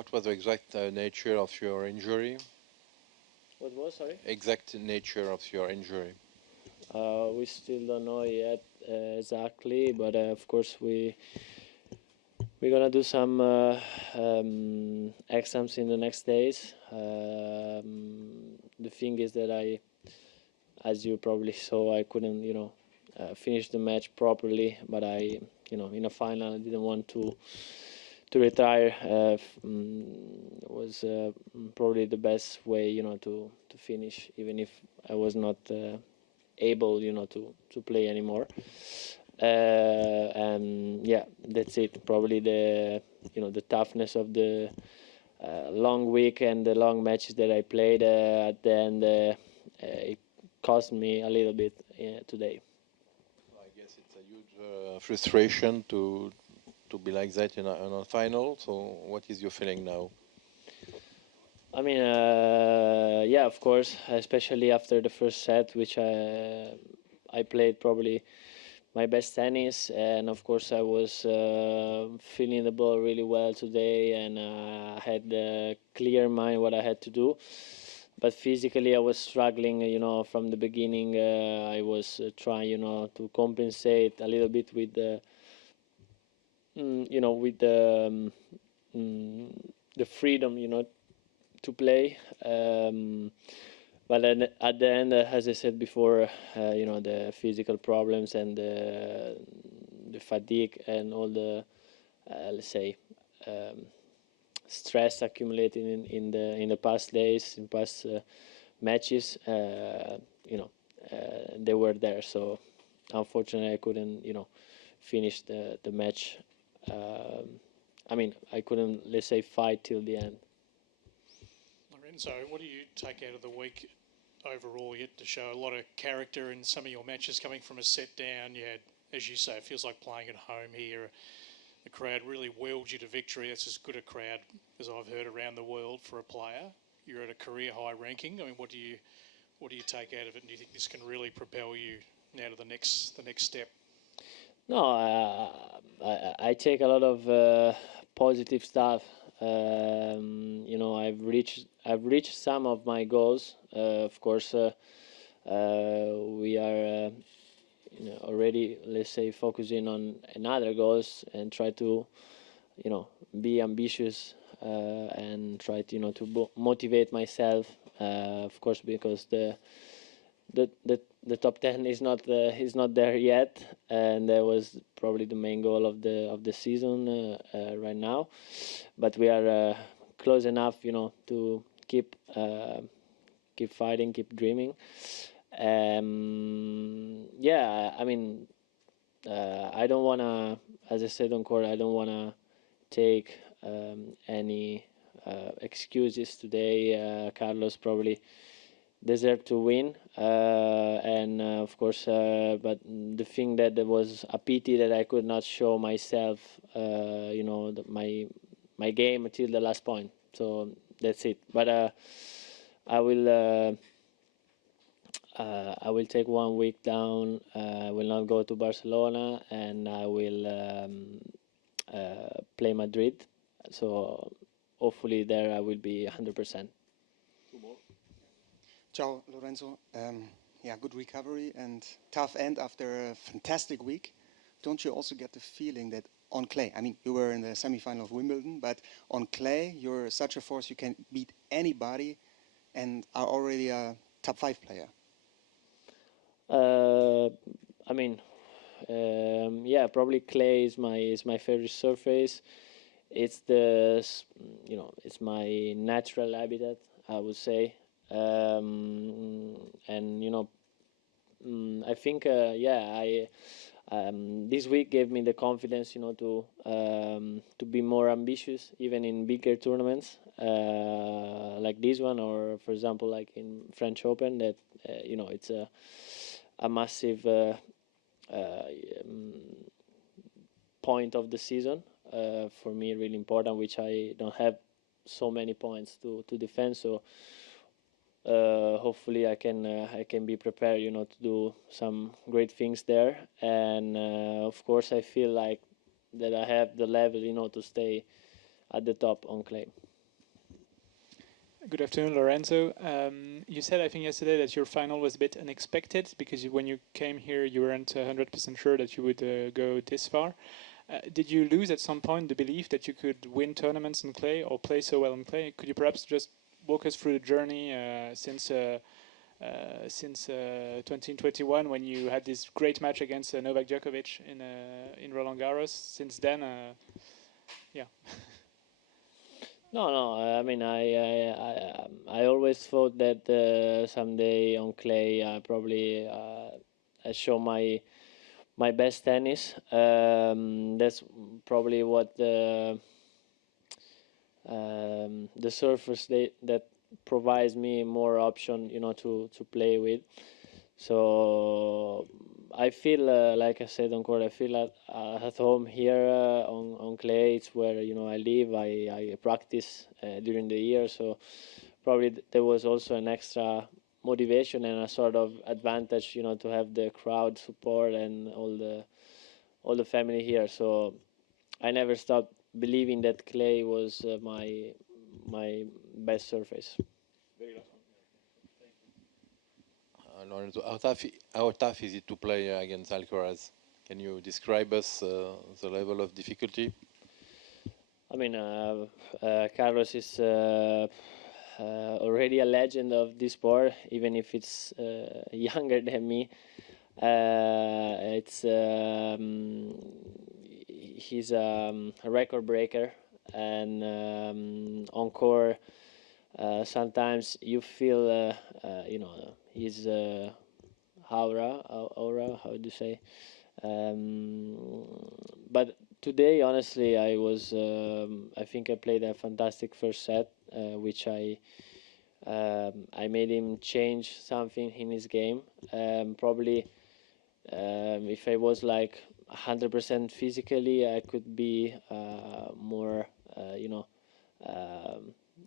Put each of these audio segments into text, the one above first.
What was the exact nature of your injury? What was, sorry? Exact nature of your injury. We still don't know yet exactly, but of course we're gonna do some exams in the next days. The thing is that as you probably saw, I couldn't, finish the match properly. But in a final, I didn't want to retire. Was probably the best way, to finish, even if I was not able, to play anymore. And yeah, that's it. Probably the toughness of the long week and the long matches that I played at the end, it cost me a little bit today. I guess it's a huge frustration to be like that in a final. So what is your feeling now? I mean, yeah, of course, especially after the first set, which I played probably my best tennis, and of course I was feeling the ball really well today, and I had a clear mind what I had to do. But physically, I was struggling. From the beginning, I was trying, to compensate a little bit with the freedom, to play. But then at the end, as I said before, the physical problems and the fatigue and all the, let's say, stress accumulated in the past days, in past matches, they were there. So unfortunately, I couldn't, finish the match. I couldn't, let's say, fight till the end. Lorenzo, what do you take out of the week overall? You had to show a lot of character in some of your matches coming from a set down. You had, as you say, it feels like playing at home here. The crowd really willed you to victory. It's as good a crowd as I've heard around the world for a player. You're at a career high ranking. I mean, what do you take out of it? And do you think this can really propel you now to the next step? No, I take a lot of positive stuff. I've reached some of my goals. Of course, we are already, let's say, focusing on another goals and try to, be ambitious and try to, to motivate myself. Of course, because the top 10 is not there yet, and that was probably the main goal of the season right now. But we are close enough, to keep fighting, keep dreaming. Yeah, I don't wanna, as I said on court, I don't wanna take any excuses today. Carlos probably deserved to win, and of course, but the thing that there was a pity that I could not show myself, my game until the last point. So that's it. But I will take 1 week down. I will not go to Barcelona, and I will play Madrid. So hopefully there I will be 100%. Ciao, Lorenzo. Good recovery and tough end after a fantastic week. Don't you also get the feeling that on clay, you were in the semi-final of Wimbledon, but on clay, you're such a force, you can beat anybody and are already a top 5 player? Yeah, probably clay is my favorite surface. It's it's my natural habitat, I would say. And I think this week gave me the confidence, to be more ambitious, even in bigger tournaments like this one, or for example, like in French Open. That it's a massive point of the season for me, really important, which I don't have so many points to defend. So hopefully I can be prepared, to do some great things there. And of course, I feel like that I have the level, to stay at the top on clay. Good afternoon, Lorenzo. You said, I think, yesterday that your final was a bit unexpected because when you came here, you weren't 100% sure that you would go this far. Did you lose at some point the belief that you could win tournaments in clay or play so well in clay? Could you perhaps just walk us through the journey since 2021 when you had this great match against Novak Djokovic in Roland Garros? Since then, yeah. No. I mean, I always thought that someday on clay, I show my best tennis. That's probably what the surface that provides me more option, to play with. So I feel like I said on court, I feel at home here on clay. It's where I live. I practice during the year, so probably there was also an extra motivation and a sort of advantage, to have the crowd support and all the family here. So I never stopped believing that clay was my best surface. Lorenzo, how tough is it to play against Alcaraz? Can you describe us the level of difficulty? I mean, Carlos is already a legend of this sport, even if it's younger than me. He's a record breaker, and on court, sometimes you feel, his aura. How do you say? But today, honestly, I think I played a fantastic first set, which I made him change something in his game. Probably, if I was like 100% physically, I could be more,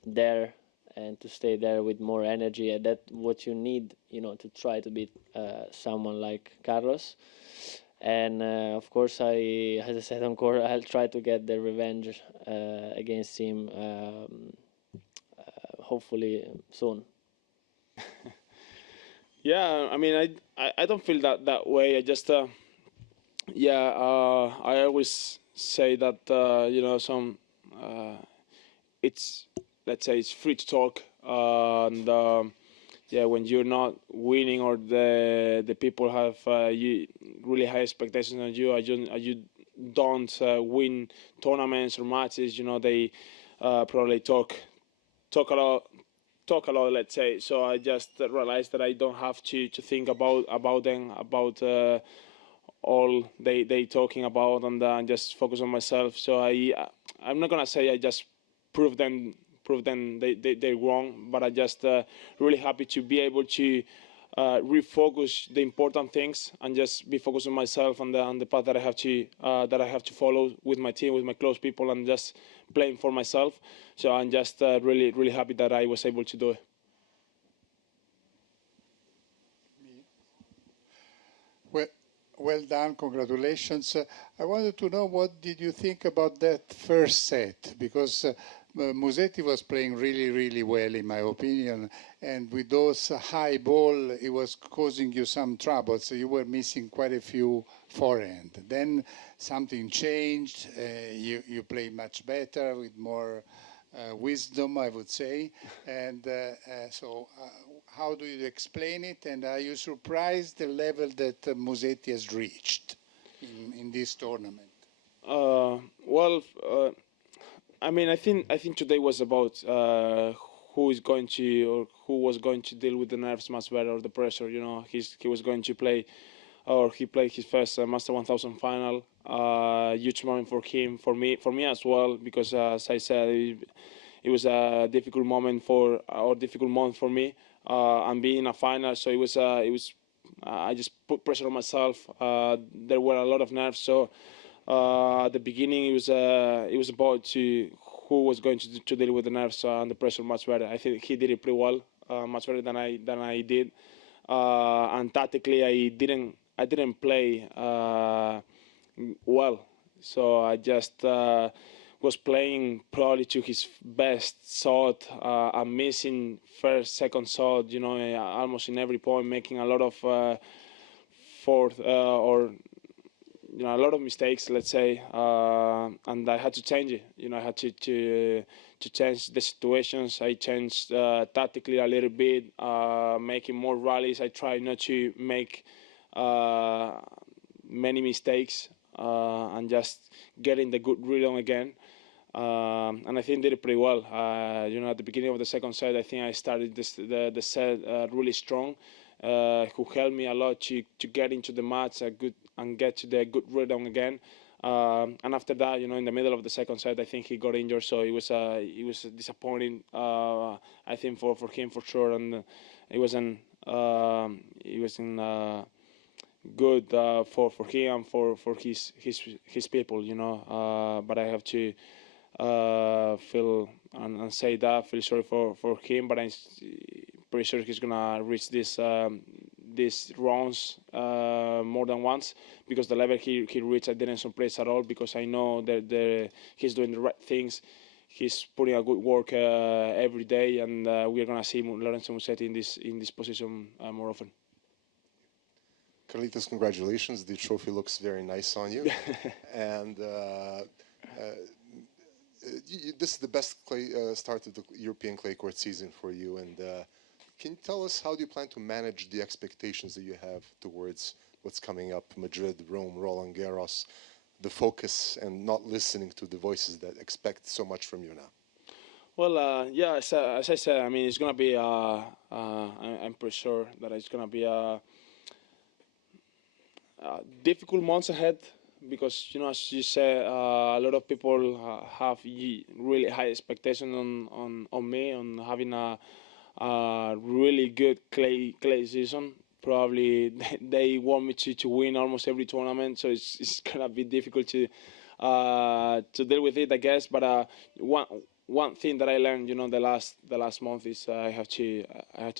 there and to stay there with more energy. And that's what you need, to try to beat someone like Carlos. And of course, as I said on court, I'll try to get the revenge against him. Hopefully soon. Yeah, I mean, I don't feel that way. I just I always say that it's, let's say, it's free to talk, and when you're not winning or the people have really high expectations on you, you don't win tournaments or matches, they probably talk a lot, let's say. So I just realized that I don't have to think about them, about all they talking about, and just focus on myself. So I'm not gonna say I just prove them they're wrong, but I just really happy to be able to refocus the important things and just be focused on myself and the path that I have to follow with my team, with my close people, and just playing for myself. So I'm just really happy that I was able to do it. Well done, congratulations. I wanted to know, what did you think about that first set? Because Musetti was playing really well, in my opinion, and with those high ball, it was causing you some trouble, so you were missing quite a few forehand. Then something changed, you played much better, with more wisdom, I would say, and so how do you explain it, and are you surprised the level that Musetti has reached in this tournament? I mean, I think today was about who was going to deal with the nerves much better, or the pressure. He was going to play, or he played his first Master 1000 final. Huge moment for him, for me as well, because as I said, it was a difficult moment difficult month for me. And being in a final, so it was. I just put pressure on myself. There were a lot of nerves, so. At the beginning, it was about who was going to deal with the nerves and the pressure much better. I think he did it pretty well, much better than I did. And tactically, I didn't play well. So I just was playing probably to his best shot, and missing first, second shot, almost in every point, making a lot of fourth or a lot of mistakes, let's say, and I had to change it. I had to change the situations. I changed tactically a little bit, making more rallies. I tried not to make many mistakes, and just getting the good rhythm again. And I think did it pretty well. At the beginning of the second set, I think I started the set really strong, who helped me a lot to get into the match and get to the good rhythm again. And after that, in the middle of the second set, I think he got injured, so it was disappointing. I think for him for sure, and it wasn't good for him and for his people, But I have to feel and say that feel sorry for him, but I'm pretty sure he's gonna reach these rounds more than once, because the level he reached, I didn't surprise at all, because I know that he's doing the right things. He's putting a good work every day, and we're gonna see Lorenzo Musetti in this position more often. Carlitos, congratulations. The trophy looks very nice on you. And this is the best start of the European clay court season for you. And can you tell us, how do you plan to manage the expectations that you have towards what's coming up, Madrid, Rome, Roland Garros, the focus, and not listening to the voices that expect so much from you now? Well, as I said, I mean, it's going to be, I'm pretty sure that it's going to be difficult months ahead, because, as you said, a lot of people have really high expectations on me, on having a really good clay season. Probably they want me to win almost every tournament, so it's going to be difficult to deal with it, I guess. But one thing that I learned, the last month is I have to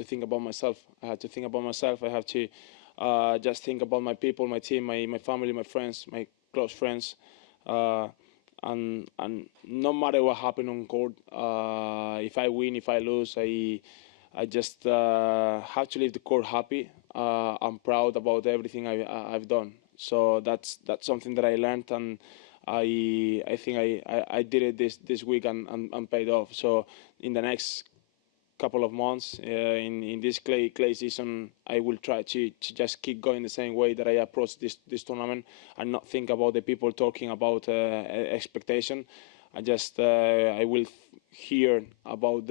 think about myself. I have to just think about my people, my team, my family, my friends, my close friends, and no matter what happens on court, if I win, if I lose, I just have to leave the court happy. I'm proud about everything I've done. So that's something that I learned, and I think I did it this week and paid off. So in the next couple of months in this clay season, I will try to just keep going the same way that I approach this tournament, and not think about the people talking about expectation. I will hear about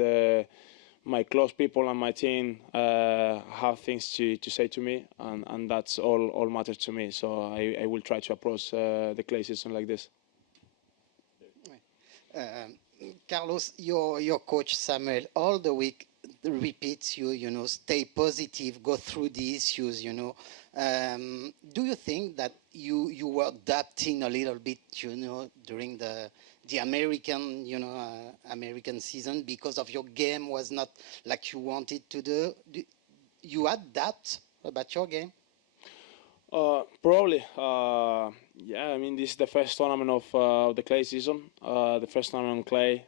my close people and my team have things to say to me, and that's all matters to me. So I will try to approach the clay season like this. Carlos, your coach Samuel all the week repeats you stay positive, go through the issues. Do you think that you were adapting a little bit, during the American American season, because of your game was not like you wanted to do? You adapt about your game? Probably. Yeah, I mean, this is the first tournament of the clay season, the first tournament on clay.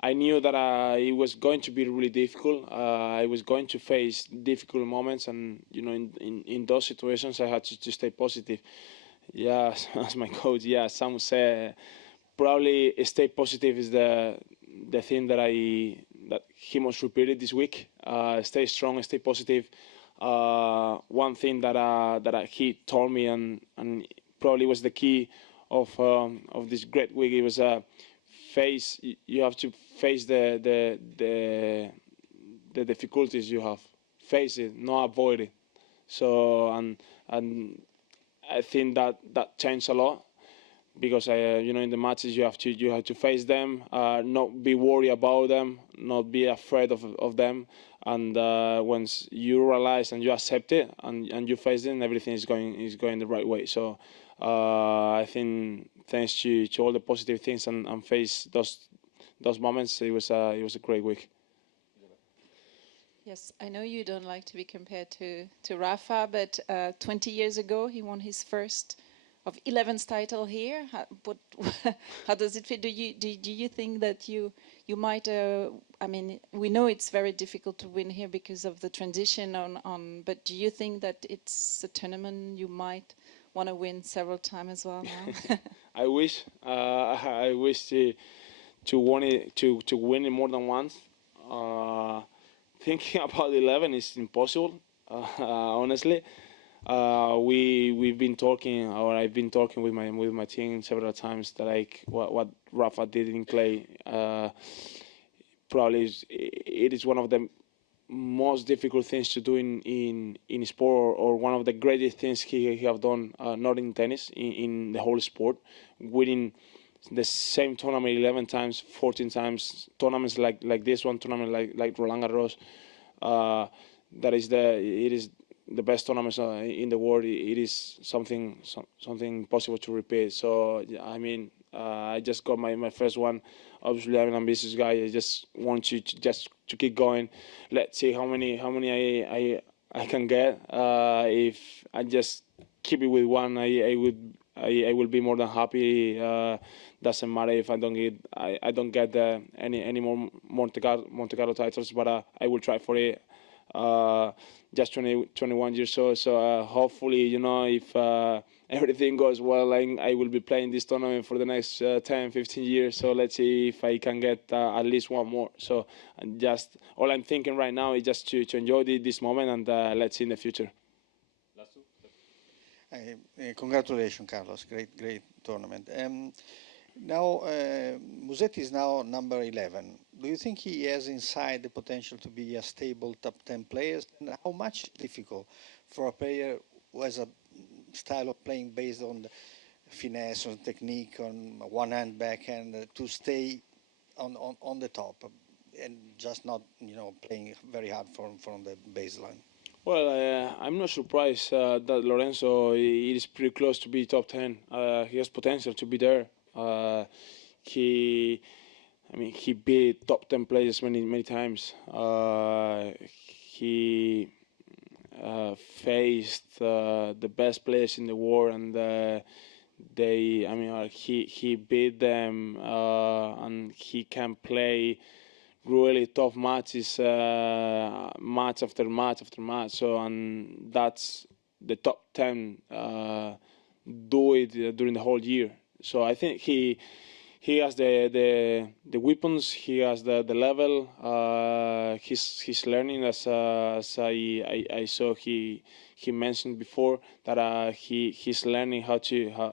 I knew that it was going to be really difficult. I was going to face difficult moments, and, in those situations, I had to stay positive. Yeah, as my coach, Sam would say, probably stay positive is the thing that he must repeat it this week. Stay strong, stay positive. One thing that he told me, and probably was the key of this great week, it was you have to face the difficulties you have. Face it, not avoid it. So and I think that changed a lot, because in the matches you have to face them, not be worried about them, not be afraid of them, and once you realize and you accept it and you face them, everything is going the right way. So I think thanks to all the positive things and face those moments, it was a great week. Yes, I know you don't like to be compared to Rafa, but 20 years ago he won his first of 11th title here. How does it feel? Do you think that you might? I mean, we know it's very difficult to win here because of the transition on. But do you think that it's a tournament you might want to win several times as well now? I wish. I wish to win it more than once. Thinking about 11 is impossible. Honestly. We've been talking, or I've been talking with my team several times that like what Rafa did in clay. Probably it is one of the most difficult things to do in sport, or one of the greatest things he have done, not in tennis, in the whole sport, winning the same tournament 11 times, 14 times, tournaments like this one, tournament like Roland Garros. It is the best tournaments in the world. It is something possible to repeat. So I mean, I just got my first one. Obviously, I'm an ambitious guy. I just want you to keep going. Let's see how many I can get. If I just keep it with one, I will be more than happy. Doesn't matter if I don't get any more Monte-Carlo titles, but I will try for it. Just 21 years old, so hopefully, if everything goes well, I will be playing this tournament for the next 10, 15 years. So let's see if I can get at least one more. So just all I'm thinking right now is just to enjoy this moment, and let's see in the future. Congratulations, Carlos. Great tournament. Now, Musetti is now number 11. Do you think he has inside the potential to be a stable top 10 player? And how much difficult for a player who has a style of playing based on the finesse, on technique, on one hand, backhand, to stay on the top and just not, playing very hard from the baseline? Well, I'm not surprised that Lorenzo is pretty close to be top 10. He has potential to be there. He beat top 10 players many times. He faced the best players in the world, and he beat them, and he can play really tough matches, match after match after match. So, and that's the top 10 do it during the whole year. So I think he has the weapons, he has the level. He's learning, as I saw he mentioned before, that he's learning how to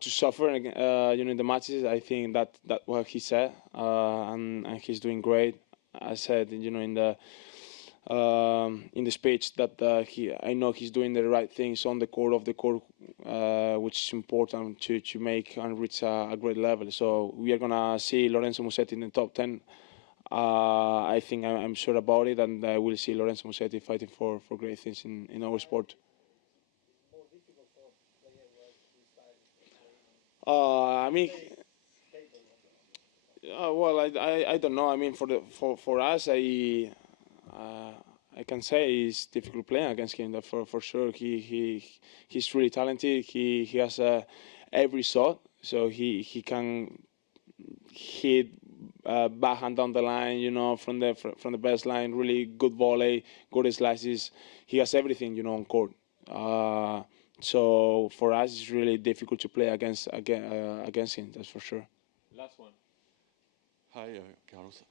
suffer in the matches. I think that what he said, and he's doing great. I said in the speech that I know he's doing the right things on the court, which is important to make and reach a great level. So we are gonna see Lorenzo Musetti in the top 10. I think I'm sure about it, and we'll see Lorenzo Musetti fighting for great things in our sport. Well, I don't know. I mean, for us, I can say it's difficult playing against him. That for sure, he's really talented. He has every shot, so he can hit backhand down the line, from the baseline. Really good volley, good slices. He has everything, on court. So for us, it's really difficult to play against him. That's for sure. Last one. Hi, Carlos.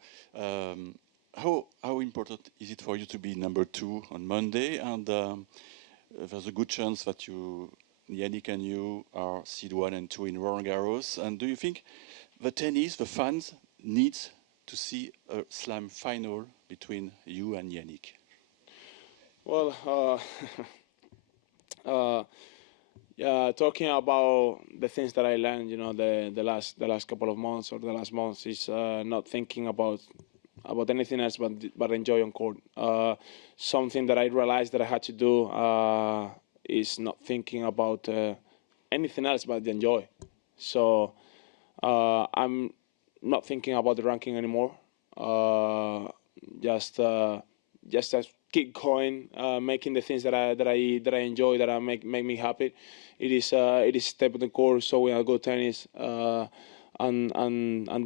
How important is it for you to be number 2 on Monday? And there's a good chance that Yannick and you are seed 1 and 2 in Roland Garros. And do you think the fans need to see a slam final between you and Yannick? Well, yeah, talking about the things that I learned, the last couple of months or the last months, is not thinking about anything else but enjoy on court. Something that I realized that I had to do is not thinking about anything else but enjoy. So I'm not thinking about the ranking anymore. Just keep going, making the things that I enjoy, that make me happy. It is step on the court, showing a good tennis, and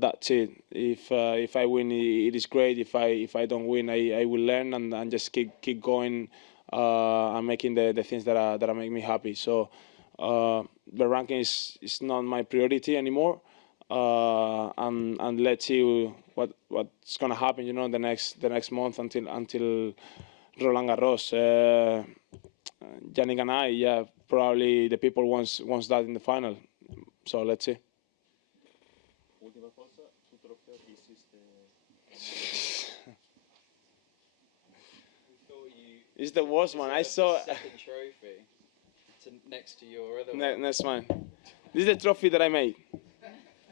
that's it. If I win, it is great. If I don't win, I will learn and just keep going, and making the things that make me happy. So the ranking is not my priority anymore. And let's see what's gonna happen, the next month until Roland Garros. Yannick and I, yeah, probably the people wants that in the final. So let's see. It's the worst one. I saw second trophy next to your other one. next one. This is the trophy that I made,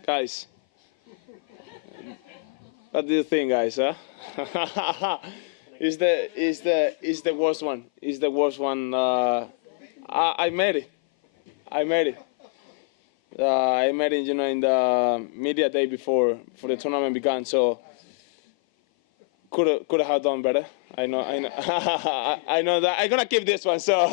guys. What do you think, guys? Huh? It's the worst one. It's the worst one. I made it. I made it. I made it, in the media day before the tournament began. So could have done better. I know. I know that I'm gonna keep this one. So